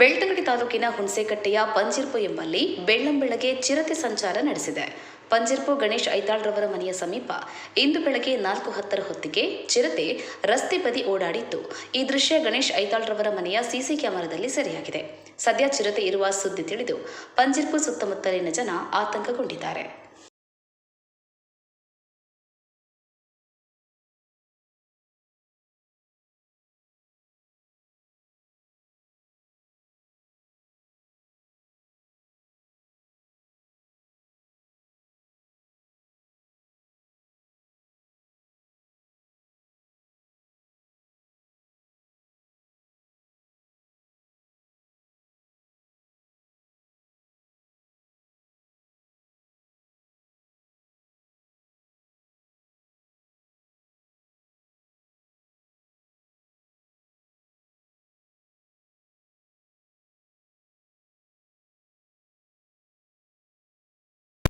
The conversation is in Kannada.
ಬೆಳ್ತಂಗಡಿ ತಾಲೂಕಿನ ಹುಣಸೇಕಟ್ಟೆಯ ಪಂಜಿರ್ಪು ಎಂಬಲ್ಲಿ ಬೆಳ್ಳಂಬೆಳಗ್ಗೆ ಚಿರತೆ ಸಂಚಾರ ನಡೆಸಿದೆ. ಪಂಜಿರ್ಪು ಗಣೇಶ್ ಐತಾಳ್ರವರ ಮನೆಯ ಸಮೀಪ ಇಂದು ಬೆಳಗ್ಗೆ ನಾಲ್ಕು ಹತ್ತರ ಹೊತ್ತಿಗೆ ಚಿರತೆ ರಸ್ತೆ ಬದಿ ಓಡಾಡಿತ್ತು. ಈ ದೃಶ್ಯ ಗಣೇಶ್ ಐತಾಳ್ರವರ ಮನೆಯ ಸಿಸಿ ಕ್ಯಾಮೆರಾದಲ್ಲಿ ಸೆರೆಯಾಗಿದೆ. ಸದ್ಯ ಚಿರತೆ ಇರುವ ಸುದ್ದಿ ತಿಳಿದು ಪಂಜಿರ್ಪು ಸುತ್ತಮುತ್ತಲಿನ ಜನ ಆತಂಕಗೊಂಡಿದ್ದಾರೆ.